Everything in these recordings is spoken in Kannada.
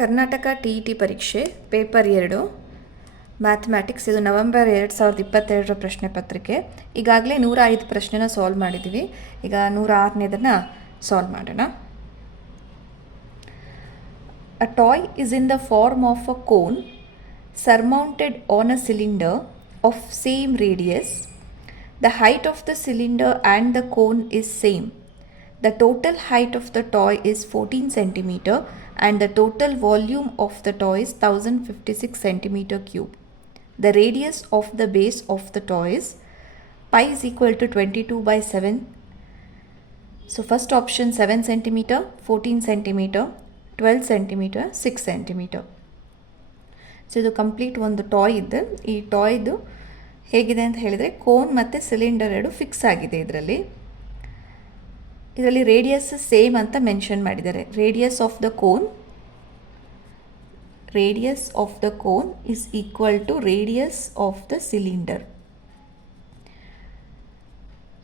ಕರ್ನಾಟಕ TET ಪರೀಕ್ಷೆ ಪೇಪರ್ 2 ಮ್ಯಾಥಮ್ಯಾಟಿಕ್ಸ್. ಇದು ನವೆಂಬರ್ 2022 ಪ್ರಶ್ನೆ ಪತ್ರಿಕೆ. ಈಗಾಗಲೇ 105 ಪ್ರಶ್ನೆನ ಸಾಲ್ವ್ ಮಾಡಿದ್ದೀವಿ. ಈಗ 106ನೇದನ್ನು ಸಾಲ್ವ್ ಮಾಡೋಣ. A toy is in the form of a cone surmounted on a cylinder of same radius. The height of the cylinder and the cone is same. The total height of the toy is 14 cm and the total volume of the toy is 1056 cm cube. The radius of the base of the toy is pi is equal to 22/7. So first option 7 cm, 14 cm, 12 cm, 6 cm. So ಇದು ಕಂಪ್ಲೀಟ್ ಒಂದು ಟಾಯ್ ಇದೆ. ಈ ಟಾಯ್ದು ಹೇಗಿದೆ ಅಂತ ಹೇಳಿದರೆ ಕೋನ್ ಮತ್ತು ಸಿಲಿಂಡರ್ ಎರಡು ಫಿಕ್ಸ್ ಆಗಿದೆ. ಇದರಲ್ಲಿ ರೇಡಿಯಸ್ ಸೇಮ್ ಅಂತ ಮೆನ್ಷನ್ ಮಾಡಿದ್ದಾರೆ. Radius of the cone is equal to radius of the cylinder.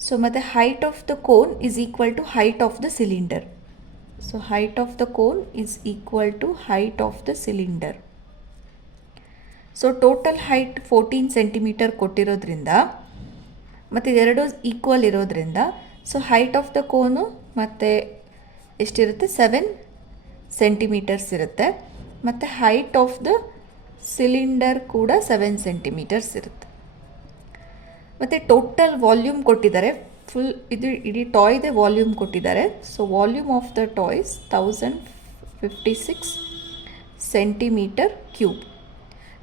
So ಮತ್ತು height of the cone is equal to height of the cylinder. So height of the cone is equal to height of the cylinder. So total height 14 centimetre ಕೊಟ್ಟಿರೋದ್ರಿಂದ ಮತ್ತು ಇದೆರಡು ಈಕ್ವಲ್ ಇರೋದ್ರಿಂದ so height of the cone ಮತ್ತು ಎಷ್ಟಿರುತ್ತೆ 7 ಸೆಂಟಿಮೀಟರ್ಸ್ ಇರುತ್ತೆ ಮತ್ತು ಹೈಟ್ ಆಫ್ ದ ಸಿಲಿಂಡರ್ ಕೂಡ 7 ಸೆಂಟಿಮೀಟರ್ಸ್ ಇರುತ್ತೆ. ಮತ್ತು ಟೋಟಲ್ ವಾಲ್ಯೂಮ್ ಕೊಟ್ಟಿದ್ದಾರೆ. ಫುಲ್ ಇದು ಇಡೀ ಟಾಯ್ದೆ ವಾಲ್ಯೂಮ್ ಕೊಟ್ಟಿದ್ದಾರೆ. So volume of the toys 1056 centimetre cube.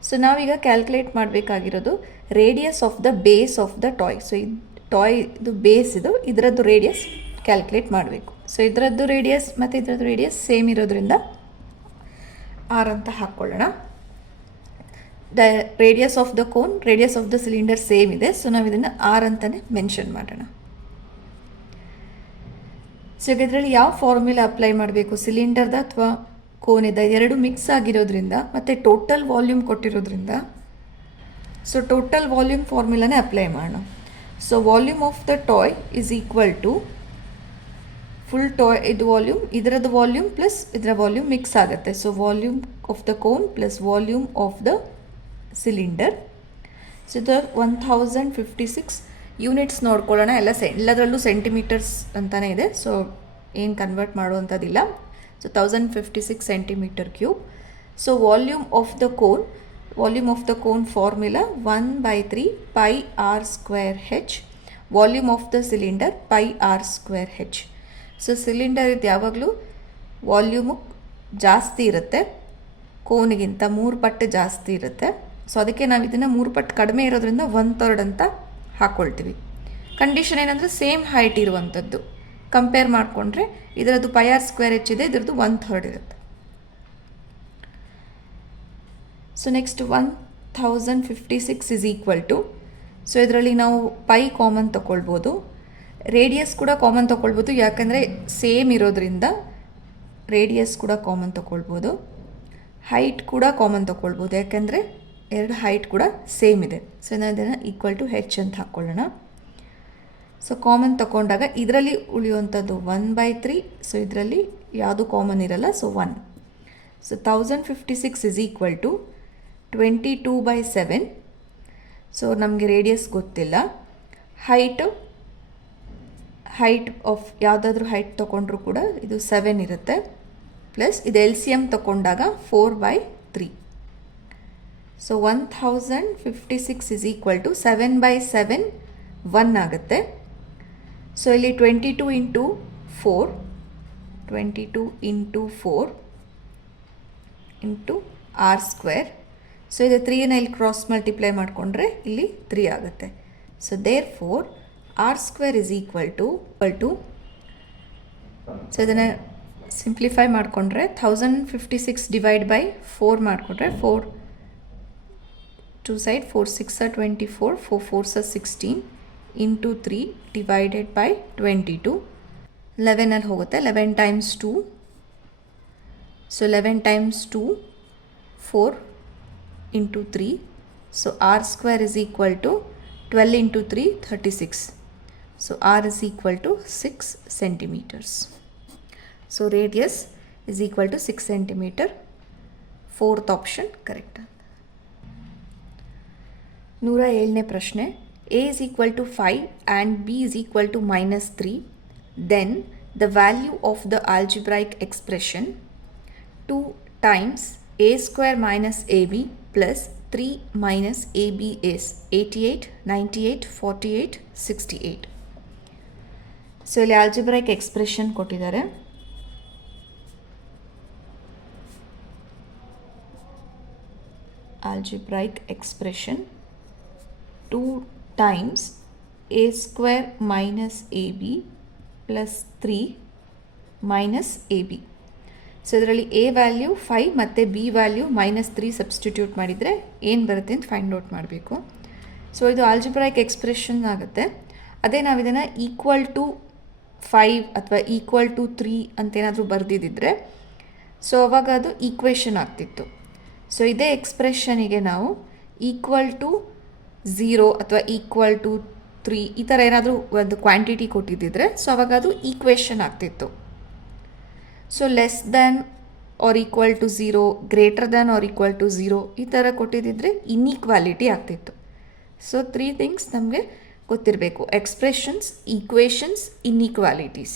So ನಾವೀಗ ಕ್ಯಾಲ್ಕುಲೇಟ್ ಮಾಡಬೇಕಾಗಿರೋದು radius of the base of the toy. So ಈ ಟಾಯ್ದು ಬೇಸ್ ಇದರದ್ದು ರೇಡಿಯಸ್ ಕ್ಯಾಲ್ಕುಲೇಟ್ ಮಾಡಬೇಕು. ಸೊ ಇದರದ್ದು ರೇಡಿಯಸ್ ಮತ್ತು ಇದರದ್ದು ರೇಡಿಯಸ್ ಸೇಮ್ ಇರೋದ್ರಿಂದ ಆರ್ ಅಂತ ಹಾಕ್ಕೊಳ್ಳೋಣ. The radius of the cone, radius of the cylinder same ಇದೆ. ಸೊ ನಾವು ಇದನ್ನು ಆರ್ ಅಂತಲೇ ಮೆನ್ಷನ್ ಮಾಡೋಣ. ಸೊ ಈಗ ಇದರಲ್ಲಿ ಯಾವ ಫಾರ್ಮುಲಾ ಅಪ್ಲೈ ಮಾಡಬೇಕು, ಸಿಲಿಂಡರ್ದ ಅಥವಾ ಕೋನಿದ, ಎರಡು ಮಿಕ್ಸ್ ಆಗಿರೋದ್ರಿಂದ ಮತ್ತು ಟೋಟಲ್ ವಾಲ್ಯೂಮ್ ಕೊಟ್ಟಿರೋದ್ರಿಂದ ಸೊ ಟೋಟಲ್ ವಾಲ್ಯೂಮ್ ಫಾರ್ಮುಲಾನೇ ಅಪ್ಲೈ ಮಾಡೋಣ. So volume of the toy is equal to full toy ಇದು ವಾಲ್ಯೂಮ್, ಇದರದ್ದು ವಾಲ್ಯೂಮ್ ಪ್ಲಸ್ ಇದರ ವಾಲ್ಯೂಮ್ ಮಿಕ್ಸ್ ಆಗುತ್ತೆ. So volume of the cone plus volume of the cylinder. So ಇದು 1056 ಯೂನಿಟ್ಸ್ ನೋಡ್ಕೊಳ್ಳೋಣ. ಎಲ್ಲದರಲ್ಲೂ ಸೆಂಟಿಮೀಟರ್ಸ್ ಅಂತಲೇ ಇದೆ. ಸೊ ಏನು ಕನ್ವರ್ಟ್ ಮಾಡುವಂಥದ್ದಿಲ್ಲ. So 1056 centimetre cube. So volume of the cone formula 1/3 pi r square h. Volume of the cylinder pi r square h. So cylinder ಇದು ಯಾವಾಗಲೂ ವಾಲ್ಯೂಮು ಜಾಸ್ತಿ ಇರುತ್ತೆ, ಕೋನಿಗಿಂತ 3 ಪಟ್ಟು ಜಾಸ್ತಿ ಇರುತ್ತೆ. ಸೊ ಅದಕ್ಕೆ ನಾವು ಇದನ್ನು 3 ಪಟ್ಟು ಕಡಿಮೆ ಇರೋದ್ರಿಂದ 1/3 ಅಂತ ಹಾಕ್ಕೊಳ್ತೀವಿ. ಕಂಡೀಷನ್ ಏನಂದರೆ ಸೇಮ್ ಹೈಟ್ ಇರುವಂಥದ್ದು. ಕಂಪೇರ್ ಮಾಡಿಕೊಂಡ್ರೆ ಇದರದ್ದು pi r square h ಇದೆ, ಇದರದ್ದು 1/3 ಇರುತ್ತೆ. So next 1056 is equal to, so ಇದರಲ್ಲಿ ನಾವು ಪೈ ಕಾಮನ್ ತೊಗೊಳ್ಬೋದು, ರೇಡಿಯಸ್ ಕೂಡ ಕಾಮನ್ ತೊಗೊಳ್ಬೋದು. ಯಾಕಂದರೆ ಸೇಮ್ ಇರೋದ್ರಿಂದ ರೇಡಿಯಸ್ ಕೂಡ ಕಾಮನ್ ತೊಗೊಳ್ಬೋದು. ಹೈಟ್ ಕೂಡ ಕಾಮನ್ ತೊಗೊಳ್ಬೋದು, ಯಾಕೆಂದರೆ ಎರಡು ಹೈಟ್ ಕೂಡ ಸೇಮ್ ಇದೆ. ಸೊ ನಾವು ಇದನ್ನು ಈಕ್ವಲ್ ಟು ಹೆಚ್ ಅಂತ ಹಾಕ್ಕೊಳ್ಳೋಣ. ಸೊ ಕಾಮನ್ ತೊಗೊಂಡಾಗ ಇದರಲ್ಲಿ ಉಳಿಯುವಂಥದ್ದು 1/3. ಸೊ ಇದರಲ್ಲಿ ಯಾವುದು ಕಾಮನ್ ಇರಲ್ಲ, so 1. So 1056 is equal to 22/7. So ನಮಗೆ ರೇಡಿಯಸ್ ಗೊತ್ತಿಲ್ಲ. ಹೈಟ್ ಆಫ್ ಯಾವುದಾದ್ರೂ ಹೈಟ್ ತೊಗೊಂಡ್ರೂ ಕೂಡ ಇದು 7 ಇರುತ್ತೆ. ಪ್ಲಸ್ ಇದು LCM ತೊಗೊಂಡಾಗ 4/3. ಸೊ 1056 ಇಸ್ ಈಕ್ವಲ್ ಟು 7/7 1 ಆಗುತ್ತೆ. ಸೊ ಇಲ್ಲಿ 22 into 4 into r square. So ಇದು 3ನ ಇಲ್ಲಿ ಕ್ರಾಸ್ ಮಲ್ಟಿಪ್ಲೈ ಮಾಡಿಕೊಂಡ್ರೆ ಇಲ್ಲಿ 3 ಆಗುತ್ತೆ. So there four r square is equal to so ಇದನ್ನು ಸಿಂಪ್ಲಿಫೈ ಮಾಡಿಕೊಂಡ್ರೆ 1056 ಡಿವೈಡ್ ಬೈ 4 ಮಾಡಿಕೊಂಡ್ರೆ 4 2 ಸೈಡ್ 4 6 24, 4 4 16 ಇಂಟು 3 ಡಿವೈಡೆಡ್ ಬೈ 22. 11 ಹೋಗುತ್ತೆ. 11 times 2. So 11 times 2 4 into 3. So R square is equal to 12 into 3 36. So R is equal to 6 centimetres. So radius is equal to 6 centimeter 4th option correct. 107ನೇ ಪ್ರಶ್ನೆ. A is equal to 5 and B is equal to -3. Then the value of the algebraic expression 2 times a square minus ab plus 3 minus ab is 88, 98, 48, 68. So ಇಲ್ಲಿ ಆಲ್ಜಿಬ್ರೈಕ್ ಎಕ್ಸ್ಪ್ರೆಷನ್ ಕೊಟ್ಟಿದ್ದಾರೆ. Algebraic expression 2 times a square minus ab plus 3 minus ab. So ಇದರಲ್ಲಿ a ವ್ಯಾಲ್ಯೂ 5 ಮತ್ತು b ವ್ಯಾಲ್ಯೂ -3 ಸಬ್ಸ್ಟಿಟ್ಯೂಟ್ ಮಾಡಿದರೆ ಏನು ಬರುತ್ತೆ ಅಂತ ಫೈಂಡ್ ಔಟ್ ಮಾಡಬೇಕು. ಸೊ ಇದು ಆಲ್ಜಿಬ್ರೈಕ್ ಎಕ್ಸ್ಪ್ರೆಷನ್ ಆಗುತ್ತೆ. ಅದೇ ನಾವು ಇದನ್ನು ಈಕ್ವಲ್ ಟು 5 ಅಥವಾ ಈಕ್ವಲ್ ಟು 3 ಅಂತೇನಾದರೂ ಬರೆದಿದ್ದರೆ ಸೊ ಅವಾಗ ಅದು ಈಕ್ವೇಷನ್ ಆಗ್ತಿತ್ತು. ಸೊ ಇದೇ ಎಕ್ಸ್ಪ್ರೆಷನಿಗೆ ನಾವು ಈಕ್ವಲ್ ಟು 0 ಅಥವಾ ಈಕ್ವಲ್ ಟು 3 ಈ ಥರ ಏನಾದರೂ ಒಂದು ಕ್ವಾಂಟಿಟಿ ಕೊಟ್ಟಿದ್ದಿದ್ರೆ ಸೊ ಅವಾಗ ಅದು ಈಕ್ವೇಷನ್ ಆಗ್ತಿತ್ತು. So less than or equal to 0, greater than or equal to 0 ಈ ಥರ ಕೊಟ್ಟಿದ್ದಿದ್ರೆ ಇನ್ಈಕ್ವಾಲಿಟಿ ಆಗ್ತಿತ್ತು. ಸೊ 3 ಥಿಂಗ್ಸ್ ನಮಗೆ ಗೊತ್ತಿರಬೇಕು: expressions, equations, inequalities.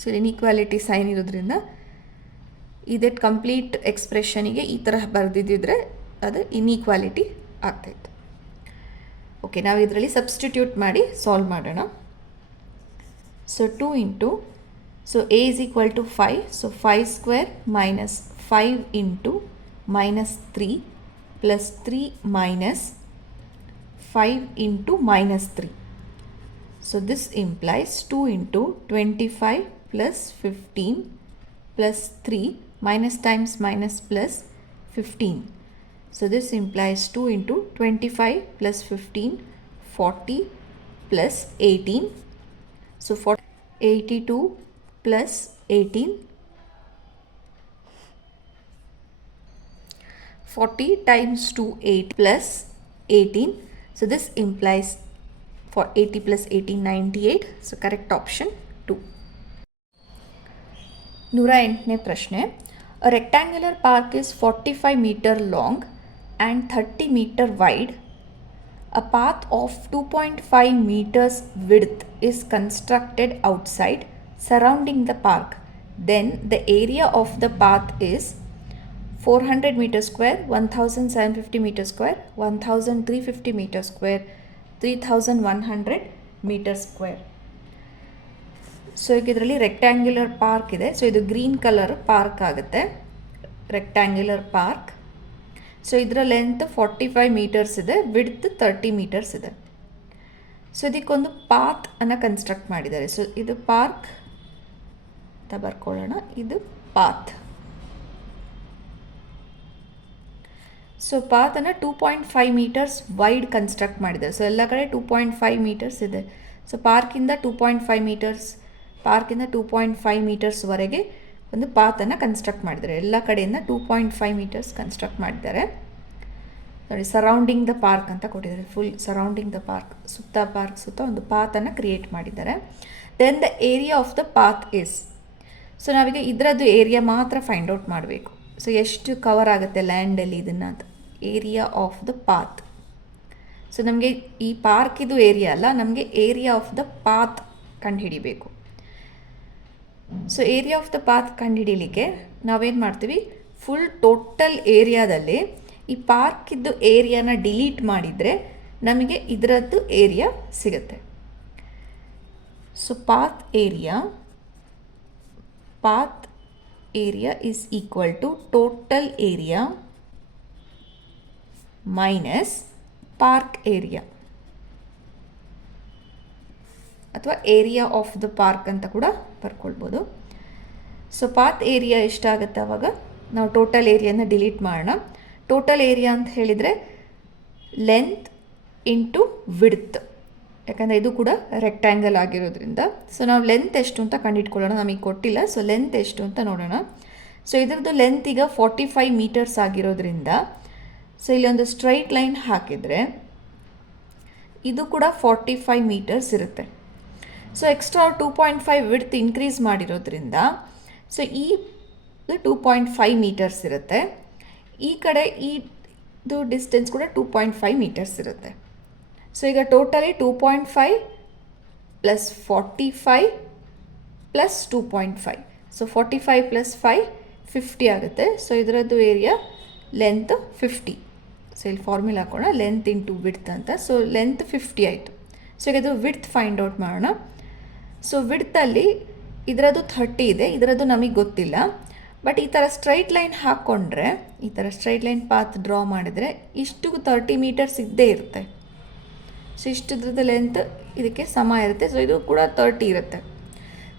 So inequality sign ಇರೋದ್ರಿಂದ ಇದಕ್ಕೆ ಕಂಪ್ಲೀಟ್ ಎಕ್ಸ್ಪ್ರೆಷನಿಗೆ ಈ ಥರ ಬರೆದಿದ್ದಿದ್ರೆ ಅದು ಇನ್ಈಕ್ವಾಲಿಟಿ ಆಗ್ತಾಯಿತ್ತು. ಓಕೆ, ನಾವು ಇದರಲ್ಲಿ ಸಬ್ಸ್ಟಿಟ್ಯೂಟ್ ಮಾಡಿ ಸಾಲ್ವ್ ಮಾಡೋಣ. So 2 into, so a is equal to 5, so 5 square minus 5 into -3 plus 3 minus 5 into -3. So this implies 2 into 25 plus 15 plus 3 minus times minus plus 15. So this implies 2 into 25 plus 15, 40 plus 18. So 82 plus 18. 40 times 2, 8 plus 18. So this implies for 80 plus 18, 98. So correct option 2. 108ನೇ ಪ್ರಶ್ನೆ. A rectangular park is 45 meter long and 30 meter wide. A path of 2.5 meters width is constructed outside surrounding the park. Then the area of the path is 400 meter square, 1750 meter square, 1350 meter square, 3100 meter square. So ಈಗ ಇದರಲ್ಲಿ ರೆಕ್ಟ್ಯಾಂಗ್ಯುಲರ್ ಪಾರ್ಕ್ ಇದೆ. ಸೊ ಇದು ಗ್ರೀನ್ ಕಲರ್ ಪಾರ್ಕ್ ಆಗುತ್ತೆ, ರೆಕ್ಟ್ಯಾಂಗ್ಯುಲರ್ ಪಾರ್ಕ್. ಸೊ ಇದರ ಲೆಂತ್ 45 ಮೀಟರ್ಸ್ ಇದೆ, ವಿಡ್ತ್ 30 ಮೀಟರ್ಸ್ ಇದೆ. ಸೊ ಇದಕ್ಕೊಂದು ಪಾತ್ ಅನ್ನು ಕನ್ಸ್ಟ್ರಕ್ಟ್ ಮಾಡಿದ್ದಾರೆ. ಸೊ ಇದು ಪಾರ್ಕ್ ಅಂತ ಬರ್ಕೊಳ್ಳೋಣ, ಇದು ಪಾತ್. ಸೊ ಪಾತನ್ನು 2.5 ಮೀಟರ್ಸ್ ವೈಡ್ ಕನ್ಸ್ಟ್ರಕ್ಟ್ ಮಾಡಿದ್ದಾರೆ. ಸೊ ಎಲ್ಲ ಕಡೆ 2.5 ಮೀಟರ್ಸ್ ಇದೆ. ಸೊ ಪಾರ್ಕಿಂದ 2.5 ಮೀಟರ್ಸ್ವರೆಗೆ ಒಂದು ಪಾತನ್ನು ಕನ್ಸ್ಟ್ರಕ್ಟ್ ಮಾಡಿದ್ದಾರೆ. ಎಲ್ಲ ಕಡೆಯಿಂದ 2.5 ಮೀಟರ್ಸ್ ಕನ್ಸ್ಟ್ರಕ್ಟ್ ಮಾಡಿದ್ದಾರೆ. ನೋಡಿ, ಸರೌಂಡಿಂಗ್ ದ ಪಾರ್ಕ್ ಅಂತ ಕೊಟ್ಟಿದ್ದಾರೆ. Full surrounding the park, park ಸುತ್ತ ಒಂದು ಪಾತನ್ನು ಕ್ರಿಯೇಟ್ ಮಾಡಿದ್ದಾರೆ. Then the area of the path is, so ನಾವೀಗ ಇದರದ್ದು ಏರಿಯಾ ಮಾತ್ರ ಫೈಂಡ್ ಔಟ್ ಮಾಡಬೇಕು. ಸೊ ಎಷ್ಟು ಕವರ್ ಆಗುತ್ತೆ ಲ್ಯಾಂಡಲ್ಲಿ ಇದನ್ನು ಅಂತ. Area of the path. So ನಮಗೆ ಈ ಪಾರ್ಕಿದು ಏರಿಯಾ ಅಲ್ಲ, ನಮಗೆ ಏರಿಯಾ ಆಫ್ ದ ಪಾತ್ ಕಂಡುಹಿಡಿಬೇಕು. So area of the path ಕಂಡುಹಿಡಿಯಲಿಕ್ಕೆ ನಾವೇನು ಮಾಡ್ತೀವಿ, ಫುಲ್ ಟೋಟಲ್ ಏರಿಯಾದಲ್ಲಿ ಈ ಪಾರ್ಕಿದ್ದು ಏರಿಯಾನ ಡಿಲೀಟ್ ಮಾಡಿದರೆ ನಮಗೆ ಇದರದ್ದು ಏರಿಯಾ ಸಿಗುತ್ತೆ. So path area is equal to total area minus park area ಅಥವಾ ಏರಿಯಾ ಆಫ್ ದ ಪಾರ್ಕ್ ಅಂತ ಕೂಡ ಬರ್ಕೊಳ್ಬೋದು. ಸೊ ಪಾತ್ ಏರಿಯಾ ಎಷ್ಟಾಗುತ್ತೆ, ಆವಾಗ ನಾವು ಟೋಟಲ್ ಏರಿಯಾನ ಡಿಲೀಟ್ ಮಾಡೋಣ. ಟೋಟಲ್ ಏರಿಯಾ ಅಂತ ಹೇಳಿದರೆ ಲೆಂತ್ ಇಂಟು ವಿಡ್ತ್, ಯಾಕಂದರೆ ಇದು ಕೂಡ ರೆಕ್ಟ್ಯಾಂಗಲ್ ಆಗಿರೋದ್ರಿಂದ. ಸೊ ನಾವು ಲೆಂತ್ ಎಷ್ಟು ಅಂತ ಕಂಡುಹಿಡ್ಕೊಳ್ಳೋಣ, ನಮಗೆ ಕೊಟ್ಟಿಲ್ಲ. ಸೊ ಲೆಂತ್ ಎಷ್ಟು ಅಂತ ನೋಡೋಣ. ಸೊ ಇದರದ್ದು ಲೆಂತ್ ಈಗ 45 ಮೀಟರ್ಸ್ ಆಗಿರೋದ್ರಿಂದ ಸೊ ಇಲ್ಲಿ ಒಂದು ಸ್ಟ್ರೈಟ್ ಲೈನ್ ಹಾಕಿದರೆ ಇದು ಕೂಡ 45 ಮೀಟರ್ಸ್ ಇರುತ್ತೆ. ಸೊ ಎಕ್ಸ್ಟ್ರಾ 2.5 ವಿಡ್ತ್ ಇನ್ಕ್ರೀಸ್ ಮಾಡಿರೋದ್ರಿಂದ ಸೊ ಈ 2.5 ಮೀಟರ್ಸ್ ಇರುತ್ತೆ. ಈ ಕಡೆ ಇದು ಡಿಸ್ಟೆನ್ಸ್ ಕೂಡ 2.5 ಮೀಟರ್ಸ್ ಇರುತ್ತೆ. ಸೊ ಈಗ totally 2.5 plus 45 plus 2.5. So 45 plus 5 50 ಆಗುತ್ತೆ. ಸೊ ಇದರದ್ದು ಏರಿಯಾ ಲೆಂತ್ 50. ಸೊ ಇಲ್ಲಿ ಫಾರ್ಮುಲಾ ಹಾಕೋಣ, ಲೆಂತ್ ಇಂಟು ವಿಡ್ತ್ ಅಂತ. ಸೊ ಲೆಂತ್ 50 ಆಯಿತು. ಸೊ ಈಗ ಇದು ವಿಡ್ತ್ ಫೈಂಡ್ ಔಟ್ ಮಾಡೋಣ. ಸೊ ವಿಡ್ತಲ್ಲಿ ಇದರದ್ದು 30 ಇದೆ, ಇದರದ್ದು ನಮಗೆ ಗೊತ್ತಿಲ್ಲ. ಬಟ್ ಈ ಥರ ಸ್ಟ್ರೈಟ್ ಲೈನ್ ಹಾಕ್ಕೊಂಡ್ರೆ, ಈ ಥರ ಸ್ಟ್ರೈಟ್ ಲೈನ್ ಪಾತ್ ಡ್ರಾ ಮಾಡಿದರೆ ಇಷ್ಟು 30 ಮೀಟರ್ಸ್ ಇದ್ದೇ ಇರುತ್ತೆ. ಸೊ ಇಷ್ಟದ್ರದ್ದು ಲೆಂತ್ ಇದಕ್ಕೆ ಸಮ ಇರುತ್ತೆ. ಸೊ ಇದು ಕೂಡ 30 ಇರುತ್ತೆ.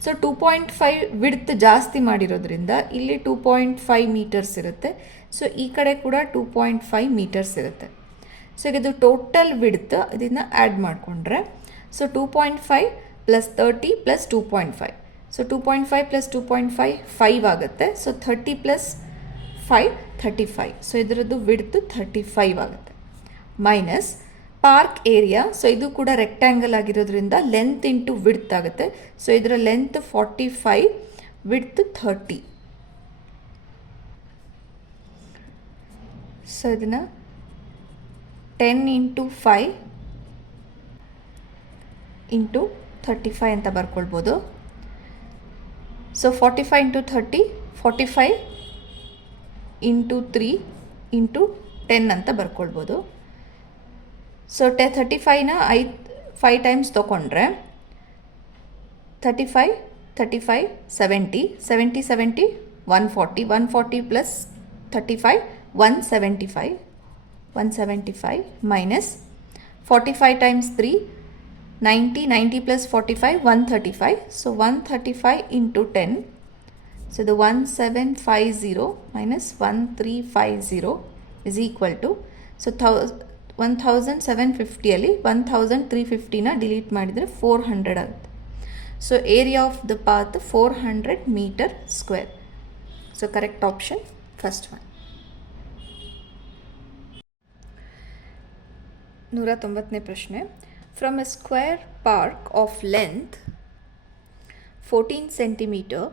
ಸೊ 2.5 ವಿಡ್ತ್ ಜಾಸ್ತಿ ಮಾಡಿರೋದ್ರಿಂದ ಇಲ್ಲಿ 2.5 ಮೀಟರ್ಸ್ ಇರುತ್ತೆ. ಸೊ ಈ ಕಡೆ ಕೂಡ 2.5 ಮೀಟರ್ಸ್ ಇರುತ್ತೆ. ಸೊ ಈಗ ಇದು ಟೋಟಲ್ ವಿಡ್ತ್ ಇದನ್ನು ಆ್ಯಡ್ ಮಾಡಿಕೊಂಡ್ರೆ, so 2.5 plus 30 plus 2.5. So 2.5 plus 2.5 5 ಆಗುತ್ತೆ. So 30 plus 5 35. ಸೊ ಇದರದ್ದು ವಿಡ್ತ್ 35 ಆಗುತ್ತೆ. Minus park area. ಸೊ ಇದು ಕೂಡ ರೆಕ್ಟ್ಯಾಂಗಲ್ ಆಗಿರೋದ್ರಿಂದ ಲೆಂತ್ ಇಂಟು ವಿಡ್ತ್ ಆಗುತ್ತೆ. ಸೊ ಇದರ ಲೆಂತ್ 45, ವಿಡ್ತ್ 30. ಸೊ ಇದನ್ನು 10 ಇಂಟು 5 ಇಂಟು 35 ಅಂತ ಬರ್ಕೊಳ್ಬೋದು. ಸೊ 45 ಇಂಟು 30, 45 ಇಂಟು 3 ಇಂಟು 10 ಅಂತ ಬರ್ಕೊಳ್ಬೋದು. ಸೊ 35ನ 5 ಟೈಮ್ಸ್ ತೊಗೊಂಡ್ರೆ 35 35 70 70 70 140 140 plus 35 175 175 minus 45 times 3 90 90 plus 45 135. So 135 into 10. So ಇದು 1750 minus 1350 is equal to, so 1750ಅಲ್ಲಿ 1350ನ ಡಿಲೀಟ್ ಮಾಡಿದರೆ 400 ಆಗುತ್ತೆ. So area of the path 400 metre square. So correct option first one. 190ನೇ ಪ್ರಶ್ನೆ. From a square park of length 14 centimeter,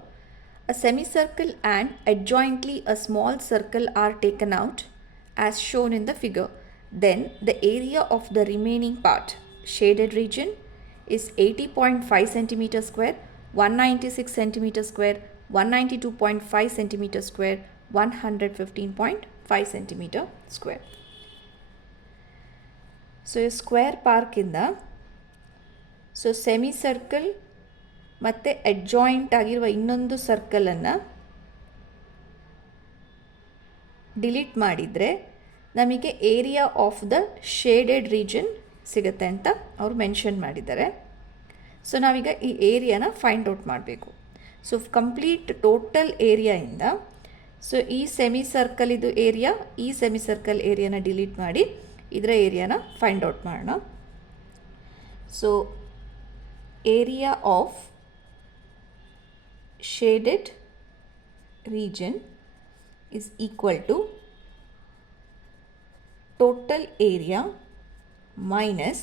a semicircle and adjointly a small circle are taken out as shown in the figure. Then the area of the remaining part, shaded region, is 80.5 centimeter square, 196 centimeter square, 192.5 centimeter square, 115.5 centimeter square. So square ಪಾರ್ಕಿಂದ ಸೊ ಸೆಮಿ ಸರ್ಕಲ್ ಮತ್ತು ಅಡ್ಜಾಯಿಂಟ್ ಆಗಿರುವ ಇನ್ನೊಂದು ಸರ್ಕಲನ್ನು ಡಿಲೀಟ್ ಮಾಡಿದರೆ ನಮಗೆ area of the shaded region ಸಿಗುತ್ತೆ ಅಂತ ಅವರು ಮೆನ್ಷನ್ ಮಾಡಿದ್ದಾರೆ. ಸೊ ನಾವೀಗ ಈ ಏರಿಯಾನ ಫೈಂಡ್ ಔಟ್ ಮಾಡಬೇಕು. ಸೊ ಕಂಪ್ಲೀಟ್ ಟೋಟಲ್ ಏರಿಯಾಯಿಂದ ಸೊ ಈ ಸೆಮಿ ಸರ್ಕಲ್ ಇದು ಏರಿಯಾ, ಈ ಸೆಮಿ ಸರ್ಕಲ್ ಏರಿಯಾನ ಡಿಲೀಟ್ ಮಾಡಿ ಇದರ ಏರಿಯಾನ ಫೈಂಡ್ ಔಟ್ ಮಾಡೋಣ. So area of shaded region is equal to total area minus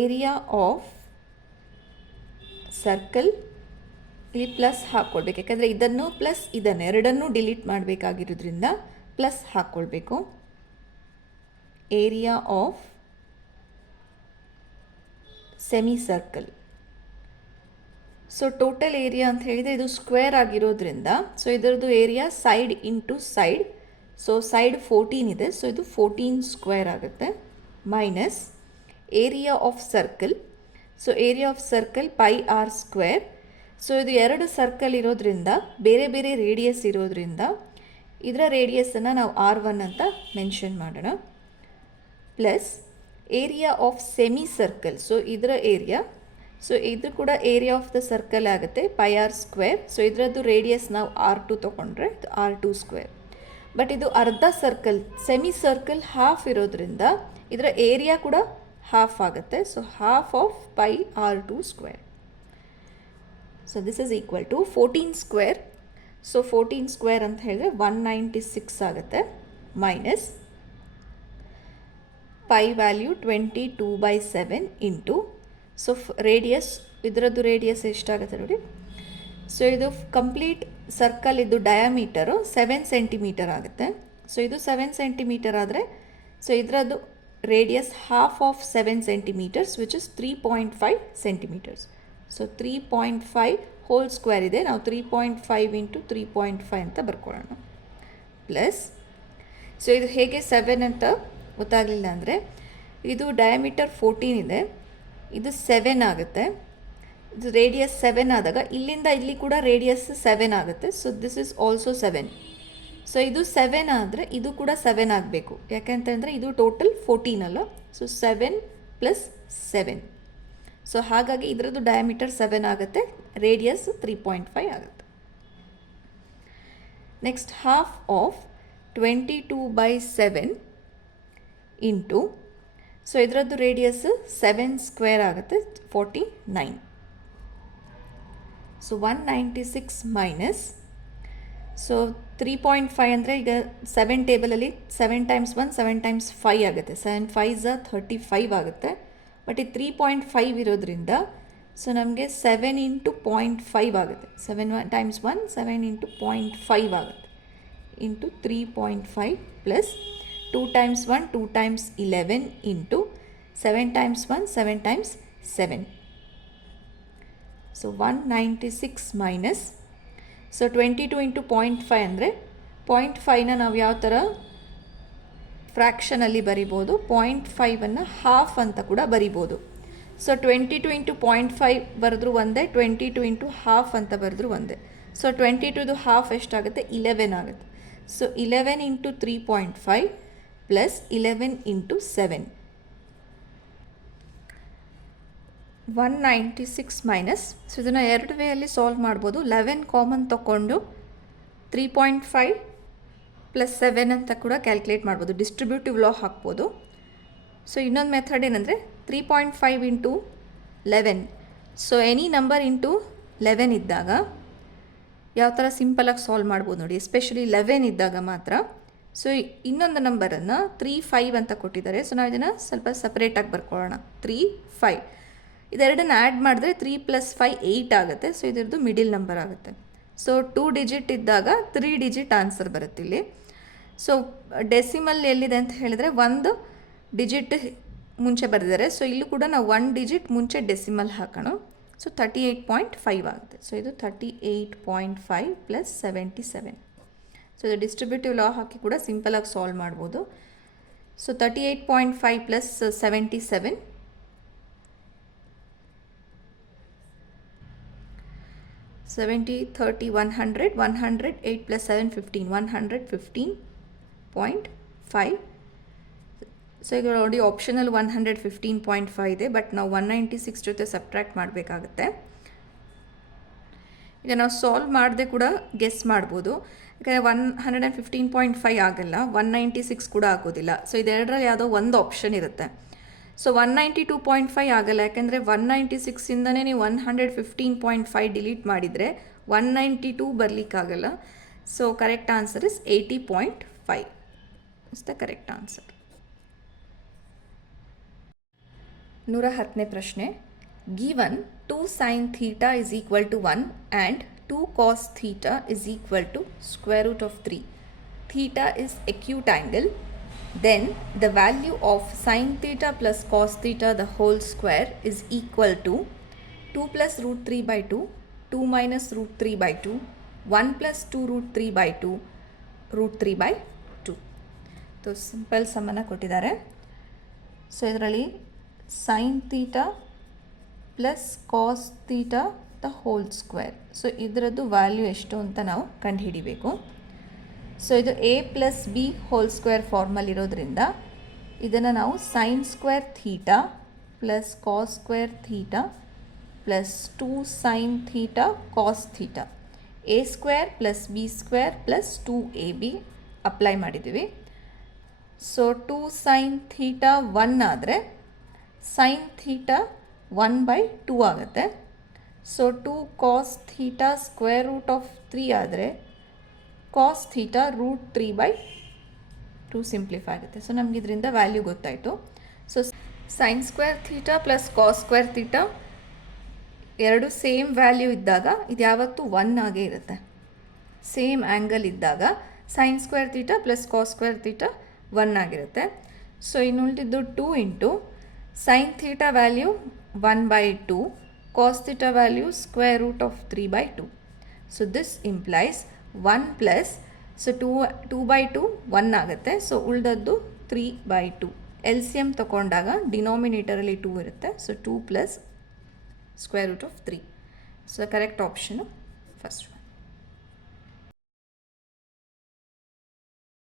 area of circle. ಇಲ್ಲಿ ಪ್ಲಸ್ ಹಾಕ್ಕೊಳ್ಬೇಕು, ಯಾಕಂದರೆ ಇದನ್ನು ಪ್ಲಸ್ ಇದನ್ನು ಎರಡನ್ನೂ ಡಿಲೀಟ್ ಮಾಡಬೇಕಾಗಿರೋದ್ರಿಂದ ಪ್ಲಸ್ ಹಾಕ್ಕೊಳ್ಬೇಕು. Area of semi circle. So total area ಅಂತ ಹೇಳಿದರೆ ಇದು ಸ್ಕ್ವೇರ್ ಆಗಿರೋದ್ರಿಂದ ಸೊ ಇದರದ್ದು area side into side. So side 14 ಇದೆ, ಸೊ ಇದು 14 ಸ್ಕ್ವೇರ್ ಆಗುತ್ತೆ. Minus area of circle. So area of circle pi R square. So ಇದು ಎರಡು ಸರ್ಕಲ್ ಇರೋದ್ರಿಂದ ಬೇರೆ ಬೇರೆ ರೇಡಿಯಸ್ ಇರೋದ್ರಿಂದ ಇದರ ರೇಡಿಯಸನ್ನು ನಾವು R1 ಅಂತ ಮೆನ್ಷನ್ ಮಾಡೋಣ. Plus area of semi circle. So ಇದರ ಏರಿಯಾ, ಸೊ ಇದು ಕೂಡ ಏರಿಯಾ ಆಫ್ ದ ಸರ್ಕಲ್ ಆಗುತ್ತೆ ಪೈ ಆರ್ ಸ್ಕ್ವೇರ್. ಸೊ ಇದರದ್ದು ರೇಡಿಯಸ್ ನಾವು R2 ತೊಗೊಂಡ್ರೆ ಇದು R2 ಸ್ಕ್ವೇರ್. ಬಟ್ ಇದು ಅರ್ಧ ಸರ್ಕಲ್, ಸೆಮಿ ಸರ್ಕಲ್ ಹಾಫ್ ಇರೋದ್ರಿಂದ ಇದರ ಏರಿಯಾ ಕೂಡ ಹಾಫ್ ಆಗುತ್ತೆ. So half of pi R2 square. So this is equal to 14 square. So 14 square ಅಂತ ಹೇಳಿದ್ರೆ 196 ಆಗುತ್ತೆ. Minus pi value 22/7 into so radius, ಇದರದ್ದು ರೇಡಿಯಸ್ ಎಷ್ಟಾಗುತ್ತೆ ನೋಡಿ ಸೊ ಇದು ಕಂಪ್ಲೀಟ್ ಸರ್ಕಲ್ ಇದು ಡಯಾಮೀಟರು 7 ಸೆಂಟಿಮೀಟರ್ ಆಗುತ್ತೆ. ಸೊ ಇದು 7 ಸೆಂಟಿಮೀಟರ್ ಆದರೆ ಸೊ ಇದರದ್ದು radius half of 7 centimetres which is 3.5 centimetres. So 3.5 whole square ಇದೆ, ನಾವು 3.5 ಇಂಟು 3.5 ಅಂತ ಬರ್ಕೊಳ್ಳೋಣ. ಪ್ಲಸ್ ಸೊ ಇದು ಹೇಗೆ 7 ಅಂತ ಗೊತ್ತಾಗಲಿಲ್ಲ ಅಂದರೆ ಇದು ಡಯಾಮೀಟರ್ 14 ಇದೆ, ಇದು 7 ಆಗುತ್ತೆ. ಇದು ರೇಡಿಯಸ್ 7 ಆದಾಗ ಇಲ್ಲಿಂದ ಇಲ್ಲಿ ಕೂಡ ರೇಡಿಯಸ್ 7 ಆಗುತ್ತೆ. So this is also 7. So ಇದು 7 ಆದರೆ ಇದು ಕೂಡ 7 ಆಗಬೇಕು, ಯಾಕೆಂತಂದರೆ ಇದು ಟೋಟಲ್ 14 ಅಲ್ಲ. So 7 plus 7. ಸೊ ಹಾಗಾಗಿ ಇದರದ್ದು ಡಯಾಮೀಟರ್ 7 ಆಗುತ್ತೆ, ರೇಡಿಯಸ್ 3.5 ಆಗುತ್ತೆ. Next half of 22/7 into so ಇದರದ್ದು ರೇಡಿಯಸ್ 7 ಸ್ಕ್ವೇರ್ ಆಗುತ್ತೆ 49. ಸೊ 196 ಮೈನಸ್ ಸೊ 3.5 ಅಂದರೆ ಈಗ 7 ಟೇಬಲಲ್ಲಿ 7 ಟೈಮ್ಸ್ 1 7 ಟೈಮ್ಸ್ 5 ಆಗುತ್ತೆ. 7 5 35 ಆಗುತ್ತೆ. ಬಟ್ ಈ 3.5 ಇರೋದ್ರಿಂದ ಸೊ ನಮಗೆ 7 ಇಂಟು 0.5 ಆಗುತ್ತೆ. 7 ಟೈಮ್ಸ್ 1 7 ಇಂಟು 0.5 ಆಗುತ್ತೆ into 3.5 plus 2 times 1 2 times 11 into 7 times 1 7 times 7. So 196 minus so 22 into 0.5 ಅಂದರೆ 0.5ನ ನಾವು ಯಾವ ಥರ ಫ್ರ್ಯಾಕ್ಷನಲ್ಲಿ ಬರಿಬೋದು, 0.5ಅನ್ನು ಹಾಫ್ ಅಂತ ಕೂಡ ಬರಿಬೋದು. ಸೊ 22 ಇಂಟು 0.5 ಬರೆದ್ರು ಒಂದೇ, 22 ಇಂಟು ಹಾಫ್ ಅಂತ ಬರೆದ್ರು ಒಂದೇ. ಸೊ 22ದು ಹಾಫ್ ಎಷ್ಟಾಗುತ್ತೆ, 11 ಆಗುತ್ತೆ. So 11 into 3.5 plus 11 into 7. 196 minus so ಇದನ್ನು ಎರಡು ವೇಯಲ್ಲಿ ಸಾಲ್ವ್ ಮಾಡ್ಬೋದು. 11 ಕಾಮನ್ ತೊಗೊಂಡು 3.5 ಪ್ಲಸ್ 7 ಅಂತ ಕೂಡ ಕ್ಯಾಲ್ಕುಲೇಟ್ ಮಾಡ್ಬೋದು, ಡಿಸ್ಟ್ರಿಬ್ಯೂಟಿವ್ ಲಾ ಹಾಕ್ಬೋದು. ಸೊ ಇನ್ನೊಂದು ಮೆಥಡ್ ಏನಂದರೆ 3.5 into 11. So any number into 11 ಇದ್ದಾಗ ಯಾವ ಥರ ಸಿಂಪಲಾಗಿ ಸಾಲ್ವ್ ಮಾಡ್ಬೋದು ನೋಡಿ, ಎಸ್ಪೆಷಲಿ 11 ಇದ್ದಾಗ ಮಾತ್ರ. ಸೊ ಇನ್ನೊಂದು ನಂಬರನ್ನು 3 5 ಅಂತ ಕೊಟ್ಟಿದ್ದಾರೆ. ಸೊ ನಾವು ಇದನ್ನು ಸ್ವಲ್ಪ ಸಪ್ರೇಟಾಗಿ ಬರ್ಕೊಳ್ಳೋಣ. 3 5 ಇದೆರಡನ್ನು ಆ್ಯಡ್ ಮಾಡಿದ್ರೆ 3 + 5 8 ಆಗುತ್ತೆ. ಸೊ ಇದರದ್ದು ಮಿಡಿಲ್ ನಂಬರ್ ಆಗುತ್ತೆ. ಸೊ 2 ಡಿಜಿಟ್ ಇದ್ದಾಗ 3 ಡಿಜಿಟ್ ಆನ್ಸರ್ ಬರುತ್ತೆ ಇಲ್ಲಿ. ಸೊ ಡೆಸಿಮಲ್ ಎಲ್ಲಿದೆ ಅಂತ ಹೇಳಿದರೆ 1 ಡಿಜಿಟ್ ಮುಂಚೆ ಬರೆದಿದ್ದಾರೆ. ಸೊ ಇಲ್ಲೂ ಕೂಡ ನಾವು 1 ಡಿಜಿಟ್ ಮುಂಚೆ ಡೆಸಿಮಲ್ ಹಾಕೋಣ. ಸೊ 38.5 ಆಗುತ್ತೆ. ಸೊ ಇದು 38.5 ಪ್ಲಸ್ 77. ಸೊ ಇದು ಡಿಸ್ಟ್ರಿಬ್ಯೂಟಿವ್ ಲಾ ಹಾಕಿ ಕೂಡ ಸಿಂಪಲಾಗಿ ಸಾಲ್ವ್ ಮಾಡ್ಬೋದು. So 38.5 plus 77 70 30 100 100 8 plus 7 15 115.5. ಸೊ ಈಗ ನೋಡಿ ಆಪ್ಷನಲ್ಲಿ 115.5 ಇದೆ, ಬಟ್ ನಾವು 196 ಜೊತೆ ಸಬ್ಟ್ರ್ಯಾಕ್ಟ್ ಮಾಡಬೇಕಾಗುತ್ತೆ. ಈಗ ನಾವು ಸಾಲ್ವ್ ಮಾಡದೆ ಕೂಡ ಗೆಸ್ ಮಾಡ್ಬೋದು, ಯಾಕಂದರೆ 115.5 ಆಗಲ್ಲ, 196 ಕೂಡ ಆಗೋದಿಲ್ಲ. ಸೊ ಇದೆರಡರಲ್ಲಿ ಯಾವುದೋ ಒಂದು ಆಪ್ಷನ್ ಇರುತ್ತೆ. ಸೊ 192.5 ಆಗಲ್ಲ, ಯಾಕೆಂದರೆ 196ಇಂದನೇ ನೀವು 115.5 ಡಿಲೀಟ್ ಮಾಡಿದರೆ 192 ಬರಲಿಕ್ಕಾಗಲ್ಲ. So correct answer is 80.5 is the correct answer. 110ನೇ ಪ್ರಶ್ನೆ. Given 2 sin θ is equal to 1 and 2 cos θ is equal to square root of 3. Theta is acute angle. Then the value of sin theta plus cos theta the whole square is equal to 2 plus root 3 by 2, 2 minus root 3 by 2, 1 plus 2 root 3 by 2, root 3 by 2. तो ಸಿಂಪಲ್ ಸಮ್ಮನ್ನು ಕೊಟ್ಟಿದ್ದಾರೆ. ಸೊ ಇದರಲ್ಲಿ sin theta plus cos theta the whole square. So ಇದರದ್ದು ವ್ಯಾಲ್ಯೂ ಎಷ್ಟು ಅಂತ ನಾವು ಕಂಡುಹಿಡಿಬೇಕು. ಸೊ ಇದು a plus B whole square ಫಾರ್ಮಲ್ಲಿರೋದ್ರಿಂದ ಇದನ್ನು ನಾವು sine square theta plus cos square theta plus 2 sine theta cos theta a square plus B square plus 2ab apply ಮಾಡಿದ್ದೀವಿ. ಸೊ 2 ಸೈನ್ ಥೀಟಾ 1 ಆದರೆ ಸೈನ್ ಥೀಟಾ 1/2 ಆಗುತ್ತೆ. So 2 cos theta square root of 3 ಆದರೆ ಕಾಸ್ ಥೀಟಾ ರೂಟ್ 3/2 ಸಿಂಪ್ಲಿಫೈ ಆಗುತ್ತೆ. ಸೊ ನಮ್ಗೆ ಇದರಿಂದ ವ್ಯಾಲ್ಯೂ ಗೊತ್ತಾಯಿತು. So sine square theta plus cos square theta ಎರಡು ಸೇಮ್ ವ್ಯಾಲ್ಯೂ ಇದ್ದಾಗ ಇದು ಯಾವತ್ತೂ 1 ಆಗೇ ಇರುತ್ತೆ. ಸೇಮ್ ಆ್ಯಂಗಲ್ ಇದ್ದಾಗ sine square theta plus cos square theta 1 ಆಗಿರುತ್ತೆ. ಸೊ ಇನ್ನು ಉಳಿದಿದ್ದು 2 into sine theta value 1/2, cos theta value square root of 3/2. So this implies 1 plus, so 2/2 1 ಆಗುತ್ತೆ. ಸೊ ಉಳಿದದ್ದು 3/2. ಎಲ್ ಸಿ ಎಮ್ ತೊಗೊಂಡಾಗ ಡಿನಾಮಿನೇಟರಲ್ಲಿ 2 ಇರುತ್ತೆ. So 2 plus square root of 3. So correct option first one.